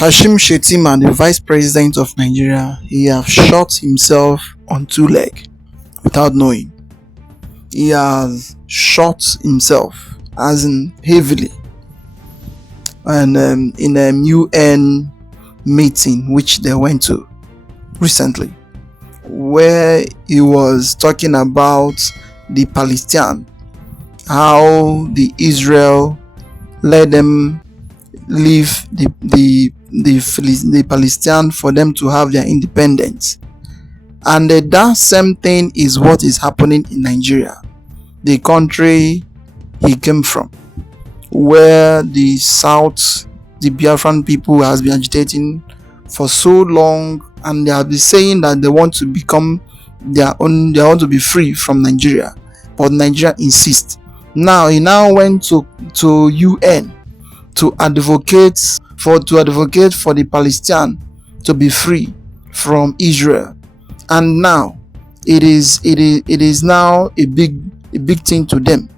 Kashim Shettima, the Vice President of Nigeria, he have shot himself on two legs without knowing. He has shot himself, as in heavily, and in a UN meeting which they went to recently, where he was talking about the Palestine, how the Israel let them leave the Palestine for them to have their independence. And that same thing is what is happening in Nigeria, the country he came from, where the South, the Biafran people has been agitating for so long, and they have been saying that they want to become their own, they want to be free from Nigeria, but Nigeria insists. Now he now went to UN to advocate for the Palestine to be free from Israel, and now it is now a big thing to them,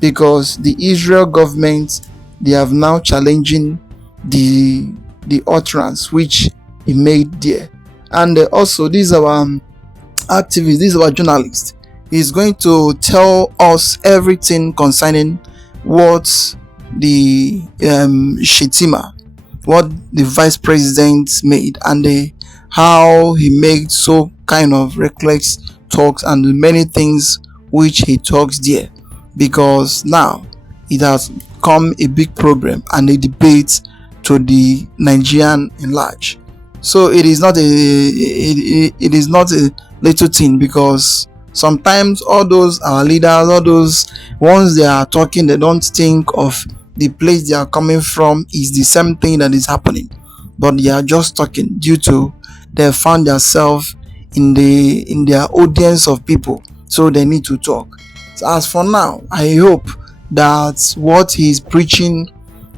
because the Israel government, they have now challenging the utterance which he made there. And also these are our activists, these are our journalists. He's going to tell us everything concerning what the Shettima, what the vice president made, and how he made so kind of reckless talks and many things which he talks there, because now it has become a big problem and a debate to the Nigerian in large. So it is not a little thing, because sometimes all those our leaders, all those ones they are talking, they don't think of the place they are coming from is the same thing that is happening, but they are just talking due to they found themselves in their audience of people, so they need to talk. So as for now, I hope that what he is preaching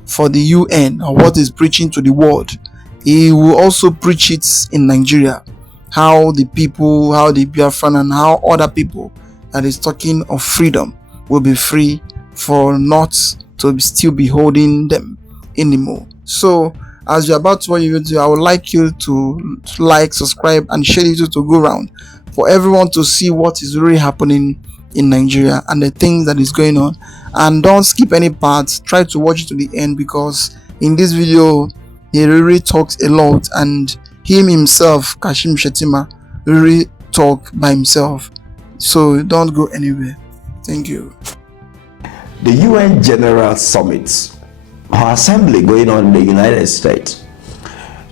for the UN, or what he's preaching to the world, he will also preach it in Nigeria, how the people, how the Biafran and how other people that is talking of freedom will be free, for not to still be holding them anymore. So as you're about to watch the video, I would like you to like, subscribe and share it to go around for everyone to see what is really happening in Nigeria and the things that is going on. And don't skip any parts, try to watch it to the end, because in this video he really talks a lot, and him himself, Kashim Shettima, really talk by himself. So don't go anywhere. Thank you. The UN General Summit or Assembly going on in the United States,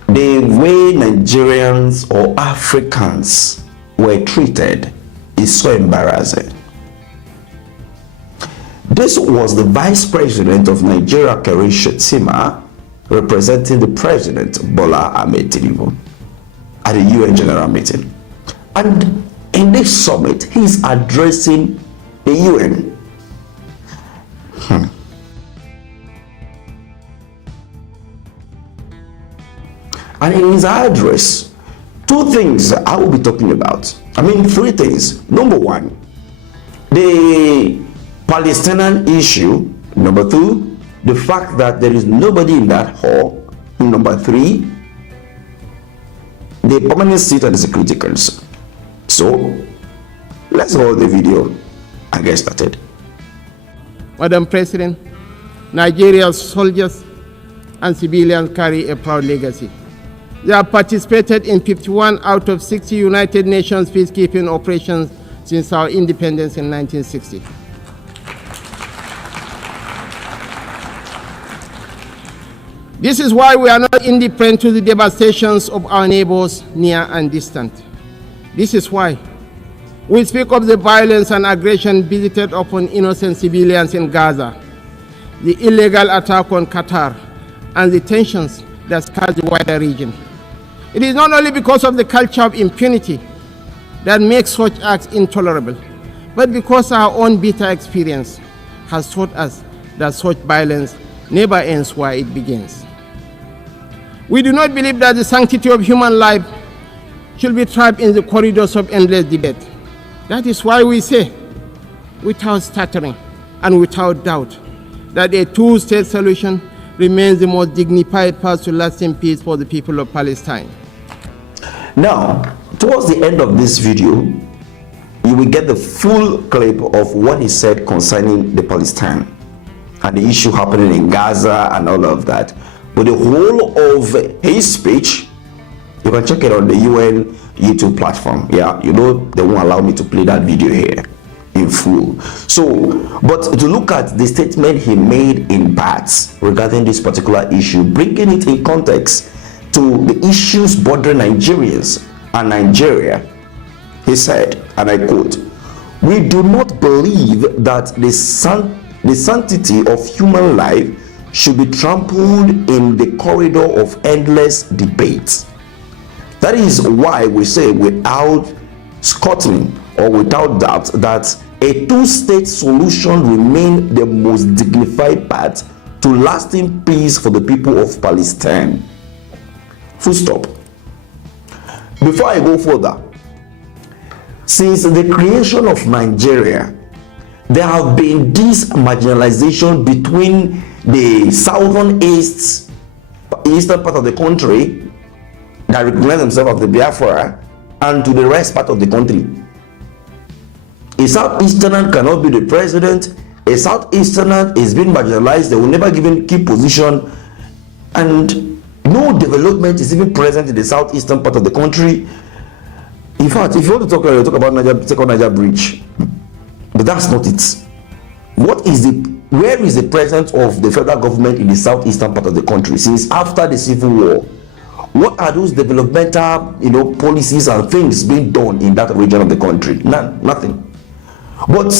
the way Nigerians or Africans were treated is so embarrassing. This was the Vice President of Nigeria, Kashim Shettima, representing the President Bola Ahmed Tinubu at the UN General Meeting. And in this summit, he's addressing the UN. And in his address, two things I will be talking about. Three things. Number one, the Palestinian issue. Number two, the fact that there is nobody in that hall. Number three, the permanent seat at the Security Council. So, let's roll the video and get started. Madam President, Nigeria's soldiers and civilians carry a proud legacy. They have participated in 51 out of 60 United Nations peacekeeping operations since our independence in 1960. This is why we are not indifferent to the devastations of our neighbors near and distant. This is why we speak of the violence and aggression visited upon innocent civilians in Gaza, the illegal attack on Qatar, and the tensions that scar the wider region. It is not only because of the culture of impunity that makes such acts intolerable, but because our own bitter experience has taught us that such violence never ends where it begins. We do not believe that the sanctity of human life should be trapped in the corridors of endless debate. That is why we say, without stuttering and without doubt, that a two-state solution remains the most dignified path to lasting peace for the people of Palestine. Now, towards the end of this video, you will get the full clip of what he said concerning the Palestine and the issue happening in Gaza and all of that. But the whole of his speech, you can check it on the UN YouTube platform. Yeah, you know, they won't allow me to play that video here in full. So, but to look at the statement he made in parts regarding this particular issue, bringing it in context to the issues bordering Nigerians and Nigeria, he said, and I quote, "We do not believe that the sanctity of human life should be trampled in the corridor of endless debate. That is why we say without scrutiny or without doubt that a two-state solution remains the most dignified path to lasting peace for the people of Palestine." Full stop. Before I go further, since the creation of Nigeria, there have been this marginalization between the southern eastern part of the country that recognize themselves as the Biafra and to the rest part of the country. A southeasterner cannot be the president. A southeasterner is being marginalized. They will never given key position, and no development is even present in the southeastern part of the country. In fact, if you want to talk about Niger, second Niger bridge, but that's not it. Where is the presence of the federal government in the southeastern part of the country since after the Civil War? What are those developmental, policies and things being done in that region of the country? None, nothing. But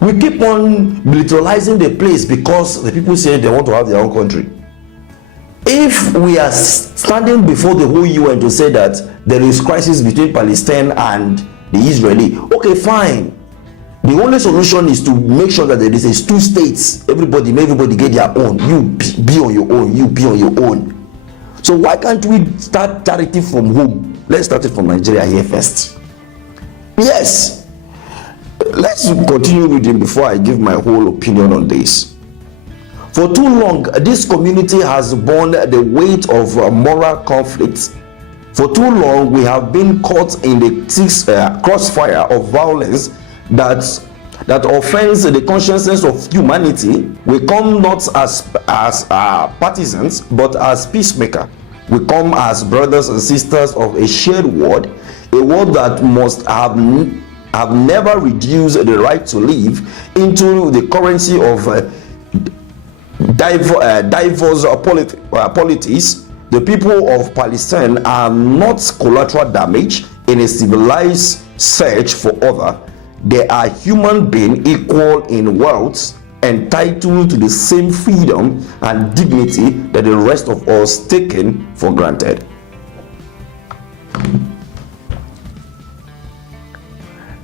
we keep on militarizing the place because the people say they want to have their own country. If we are standing before the whole UN to say that there is crisis between Palestine and the Israeli, okay, fine. The only solution is to make sure that there is two states. Everybody get their own. You be on your own. You be on your own. So why can't we start charity from home? Let's start it from Nigeria here first. Yes. Let's continue reading before I give my whole opinion on this. For too long, this community has borne the weight of moral conflict. For too long, we have been caught in the crossfire of violence that offends the consciousness of humanity. We come not as partisans, but as peacemakers. We come as brothers and sisters of a shared world, a world that must have never reduced the right to live into the currency of diverse politics. The people of Palestine are not collateral damage in a civilized search for other. They are human beings equal in wealth, entitled to the same freedom and dignity that the rest of us taken for granted.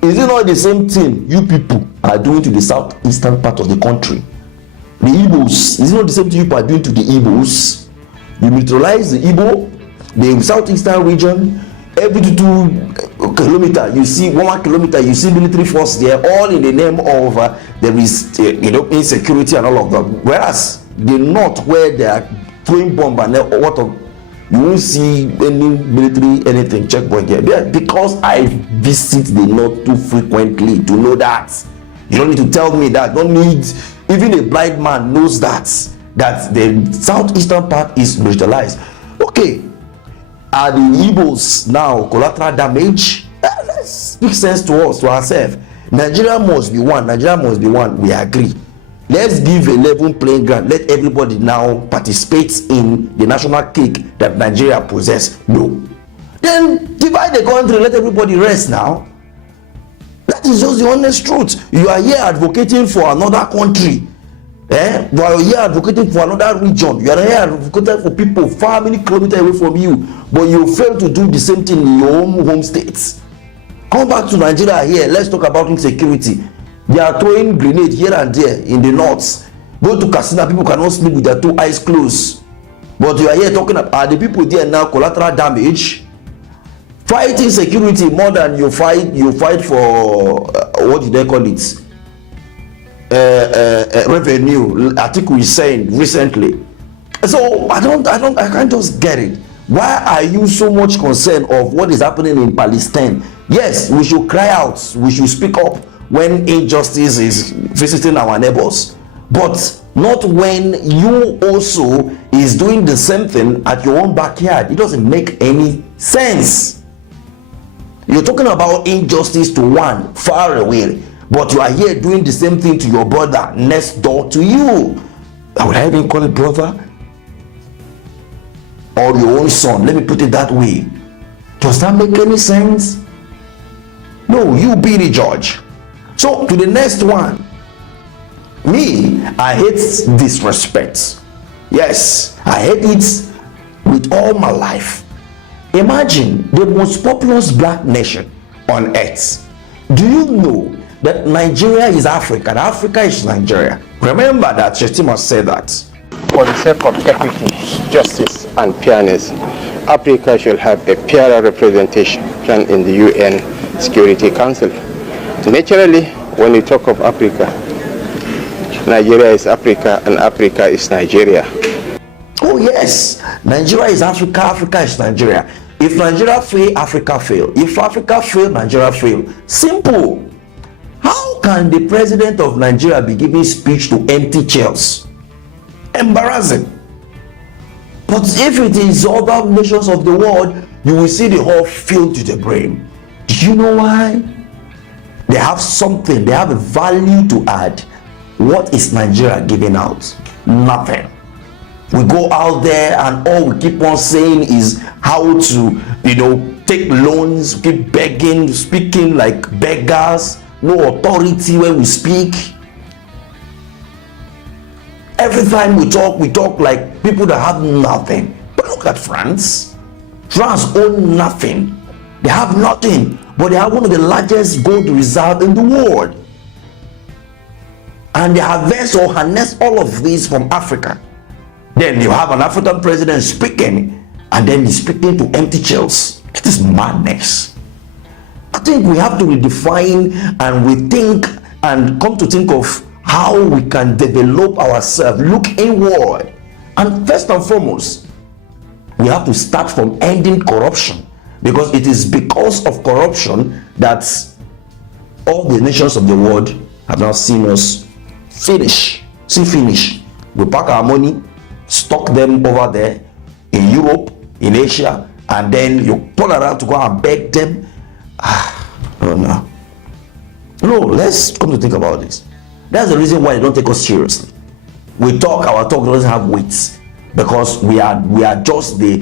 Is it not the same thing you people are doing to the southeastern part of the country? The Igbos, is it not the same thing you people are doing to the Igbos? You neutralize the Igbo, the southeastern region. Every 2 kilometers, you see 1 kilometer, you see military force there, all in the name of there is insecurity and all of that. Whereas the north, where they are throwing bomb and what of, you won't see any military anything checkpoint there. Because I visit the north too frequently to know that. You don't need to tell me that. Don't need, even a blind man knows that the southeastern part is militarized. Okay. Are the Igbos now collateral damage? Let's make sense to us, to ourselves. Nigeria must be one. We agree. Let's give a level playing ground. Let everybody now participate in the national cake that Nigeria possesses. No. Then divide the country. Let everybody rest now. That is just the honest truth. You are here advocating for another country. You are here advocating for another region. You are here advocating for people far many kilometers away from you, but you fail to do the same thing in your own home states. Come back to Nigeria here. Let's talk about insecurity. They are throwing grenades here and there in the north. Go to Katsina, people cannot sleep with their 2 eyes closed. But you are here talking about the people there now collateral damage. Fighting security more than you fight for what do they call it? revenue article is saying recently. So I can't just get it. Why are you so much concerned of what is happening in Palestine? Yes, we should cry out, we should speak up when injustice is visiting our neighbors, but not when you also is doing the same thing at your own backyard. It doesn't make any sense. You're talking about injustice to one far away, but you are here doing the same thing to your brother next door to you. I would even call it brother, or your own son. Let me put it that way. Does that make any sense? No, you be the judge. So to the next one. Me, I hate disrespect. Yes, I hate it with all my life. Imagine the most populous black nation on earth. Do you know that Nigeria is Africa and Africa is Nigeria? Remember that Shetima said that. For the sake of equity, justice, and fairness, Africa should have a fairer representation in the UN Security Council. Naturally, when we talk of Africa, Nigeria is Africa and Africa is Nigeria. Oh yes, Nigeria is Africa, Africa is Nigeria. If Nigeria fail, Africa fail. If Africa fail, Nigeria fail. Simple. How can the president of Nigeria be giving speech to empty chairs? Embarrassing. But if it is other nations of the world, you will see the hall filled to the brim. Do you know why? They have something, they have a value to add. What is Nigeria giving out? Nothing. We go out there and all we keep on saying is how to, take loans, keep begging, speaking like beggars, no authority when we speak. Every time we talk like people that have nothing. But look at France. France own nothing. They have nothing, but they have one of the largest gold reserves in the world. And they harvest or harness all of this from Africa. Then you have an African president speaking, and then he's speaking to empty chairs. It is madness. I think we have to redefine and rethink and come to think of how we can develop ourselves, look inward. And first and foremost, we have to start from ending corruption, because it is because of corruption that all the nations of the world have now seen us finish. We pack our money, stock them over there in Europe, in Asia, and then you turn around to go and beg them. No, let's come to think about this. That's the reason why they don't take us seriously. We talk, our talk doesn't have weight, because we are just the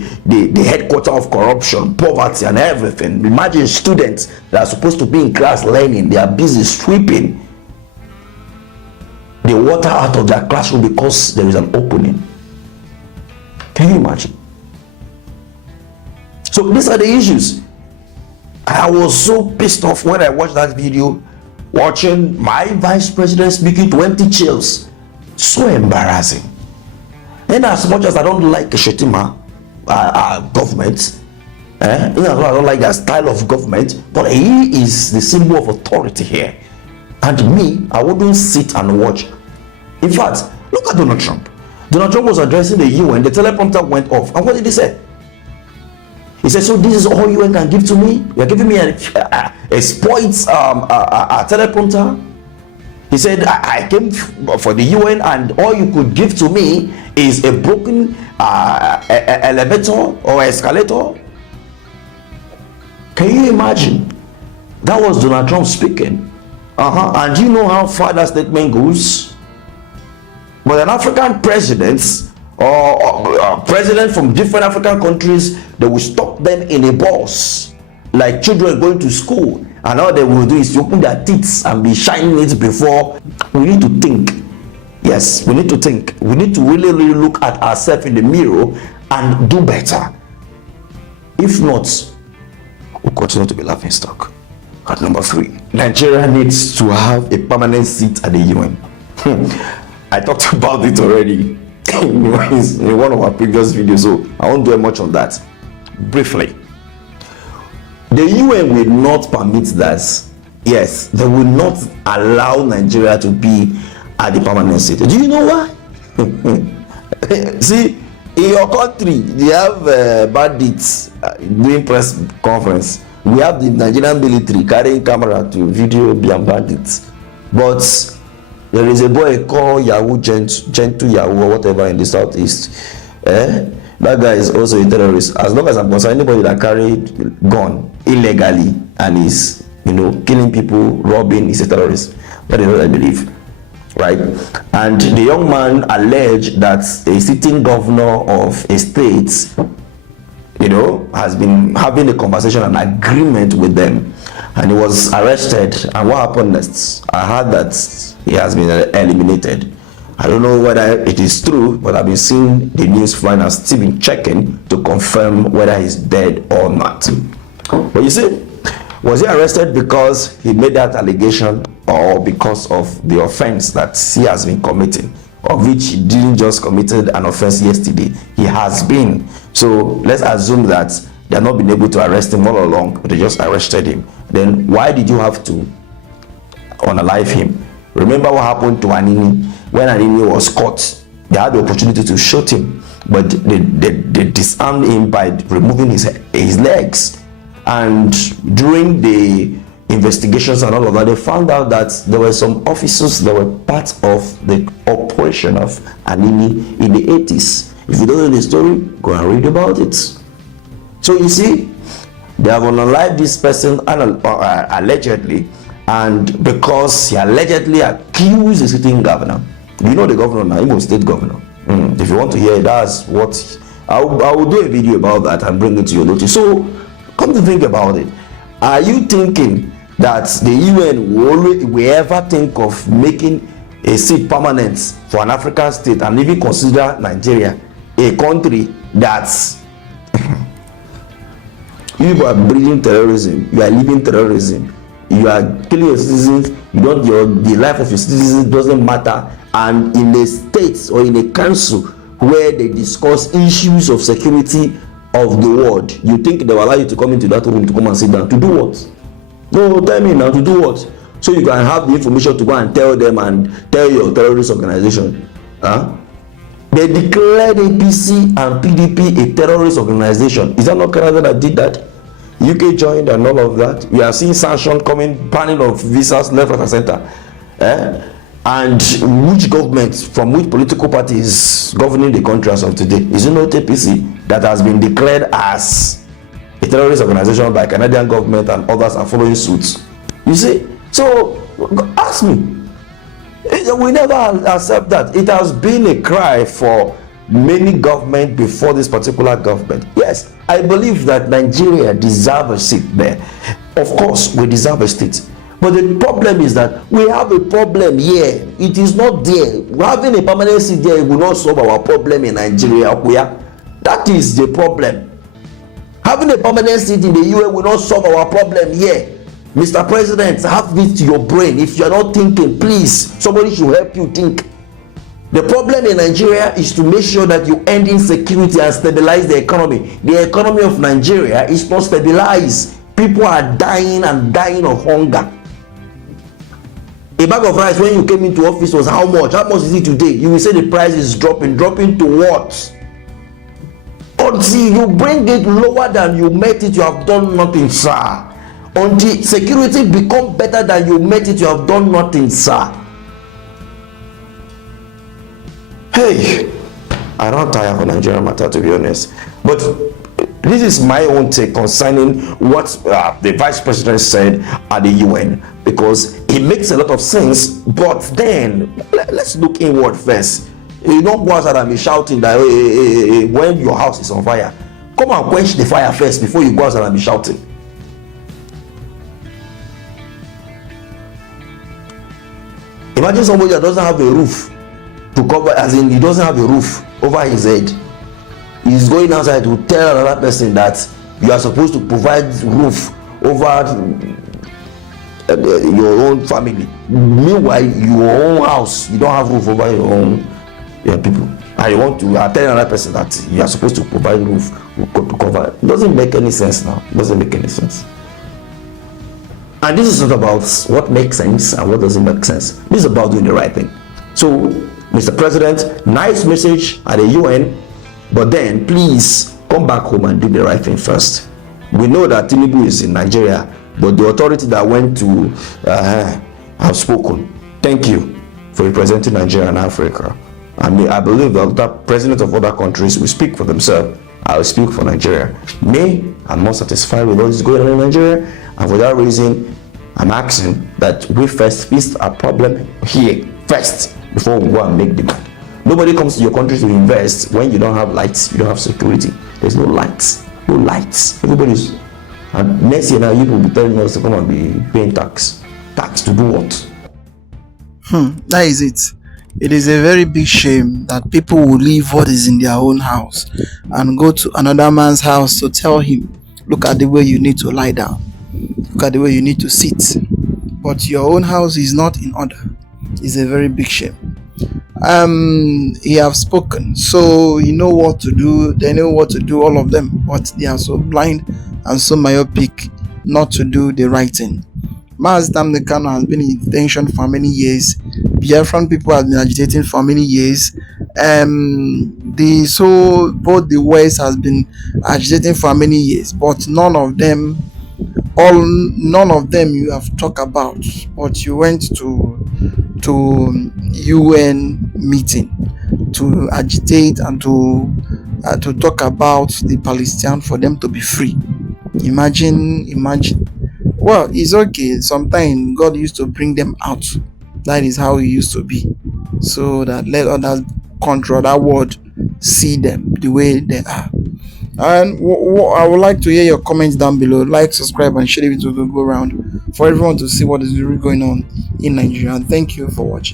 headquarter of corruption, poverty, and everything. Imagine students that are supposed to be in class learning, they are busy sweeping the water out of their classroom because there is an opening. Can you imagine? So these are the issues. I was so pissed off when I watched that video, watching my vice president speaking to empty chairs. So embarrassing. And as much as I don't like Shetima government, I don't like that style of government, but he is the symbol of authority here. And me, I wouldn't sit and watch. In fact, look at Donald Trump. Donald Trump was addressing the UN, the teleprompter went off. And what did he say? He said, so this is all UN can give to me? You're giving me a spoiled teleprompter? He said, I came for the UN and all you could give to me is a broken elevator or escalator. Can you imagine? That was Donald Trump speaking. And you know how far that statement goes? But an African president or president from different African countries, they will stop them in a bus like children going to school, and all they will do is to open their teeth and be shining it before. We need to think. Yes, we need to think. We need to really look at ourselves in the mirror and do better. If not, we'll continue to be laughing stock. At number 3, Nigeria needs to have a permanent seat at the UN. I talked about it already in one of our previous videos, so I won't do much on that. Briefly, the UN will not permit that. Yes, they will not allow Nigeria to be at the permanent seat. Do you know why? See, in your country, they have bandits doing press conference. We have the Nigerian military carrying camera to video bandits. But there is a boy called Yahoo, Gentle Yahoo or whatever in the southeast. That guy is also a terrorist. As long as I'm concerned, anybody that carried gun illegally and is, killing people, robbing, is a terrorist. That is what I believe. Right? And the young man alleged that a sitting governor of a state, has been having a conversation and agreement with them, and he was arrested. And what happened next? I heard that he has been eliminated. I don't know whether it is true, but I've been seeing the news flying and still been checking to confirm whether he's dead or not. But you see, was he arrested because he made that allegation, or because of the offense that he has been committing, of which he didn't just committed an offense yesterday, he has been? So let's assume that they have not been able to arrest him all along, but they just arrested him. Then why did you have to unalive him? Remember what happened to Anini? When Anini was caught, they had the opportunity to shoot him, but they disarmed him by removing his legs. And during the investigations and all of that, they found out that there were some officers that were part of the operation of Anini in the 80s. If you don't know the story, go and read about it. So you see, they have unalived this person allegedly, and because he allegedly accused the sitting governor. You know the governor now, Imo State governor. If you want to hear it, that's what I will do a video about that and bring it to your notice. So come to think about it, are you thinking that the UN will ever think of making a seat permanent for an African state and even consider Nigeria a country that's you are breeding terrorism, you are living terrorism, you are killing your citizens, the life of your citizens doesn't matter, and in a state or in a council where they discuss issues of security of the world, you think they will allow you to come into that room to come and sit down to do what? No, tell me now, to do what? So you can have the information to go and tell them and tell your terrorist organization. They declared APC and PDP a terrorist organization. Is that not Canada that did that? UK joined and all of that. We are seeing sanctions coming, banning of visas left, right, and center. And which government, from which political party is governing the country as of today? Is it not APC that has been declared as a terrorist organization by Canadian government, and others are following suit? You see? So ask me. We never accept that. It has been a cry for many governments before this particular government. Yes, I believe that Nigeria deserves a seat there. Of course, we deserve a state. But the problem is that we have a problem here. It is not there. Having a permanent seat there will not solve our problem in Nigeria. That is the problem. Having a permanent seat in the UN will not solve our problem here. Mr. President, have this to your brain. If you are not thinking, please, somebody should help you think. The problem in Nigeria is to make sure that you end insecurity and stabilize the economy. The economy of Nigeria is not stabilized. People are dying and dying of hunger. A bag of rice when you came into office was how much? How much is it today? You will say the price is dropping. Dropping to what? Until you bring it lower than you met it, you have done nothing, sir. Until security become better than you met it, you have done nothing, sir. Hey, I don't tire for Nigerian matter, to be honest. But this is my own take concerning what the vice president said at the UN, because it makes a lot of sense. But then let's look inward first. You don't go outside and be shouting that when your house is on fire. Come and quench the fire first before you go outside and be shouting. Imagine somebody that doesn't have a roof to cover, as in he doesn't have a roof over his head. He's going outside to tell another person that you are supposed to provide roof over your own family. Meanwhile, your own house, you don't have roof over your own people. And you are telling another person that you are supposed to provide roof to cover. It doesn't make any sense now. It doesn't make any sense. And this is not about what makes sense and what doesn't make sense. This is about doing the right thing. So, Mr. President, nice message at the UN, but then please come back home and do the right thing first. We know that Tinubu is in Nigeria, but the authority that went to have spoken. Thank you for representing Nigeria and Africa. I believe that the presidents of other countries will speak for themselves. I will speak for Nigeria. Me, I'm not satisfied with what is going on in Nigeria, and for that reason, I'm asking that we first fix our problem here first before we go and make demand. Nobody comes to your country to invest when you don't have lights, you don't have security. There's no lights, no lights. Everybody's, and next year now you will be telling us to come and be paying tax. Tax to do what? That is it. It is a very big shame that people will leave what is in their own house and go to another man's house to tell him, look at the way you need to lie down, look at the way you need to sit, but your own house is not in order. It's a very big shame. He have spoken, so you know what to do. They know what to do, all of them, but they are so blind and so myopic not to do the right thing. Mazi Nnamdi Kanu has been in detention for many years. Biafran people have been agitating for many years. Both the West has been agitating for many years, but none of them you have talked about. But you went to UN meeting to agitate and to talk about the Palestinians for them to be free. Imagine. Well, it's okay. Sometimes God used to bring them out. That is how it used to be. So that let others control that world, see them the way they are. And I would like to hear your comments down below. Like, subscribe, and share the video to go around for everyone to see what is really going on in Nigeria. And thank you for watching.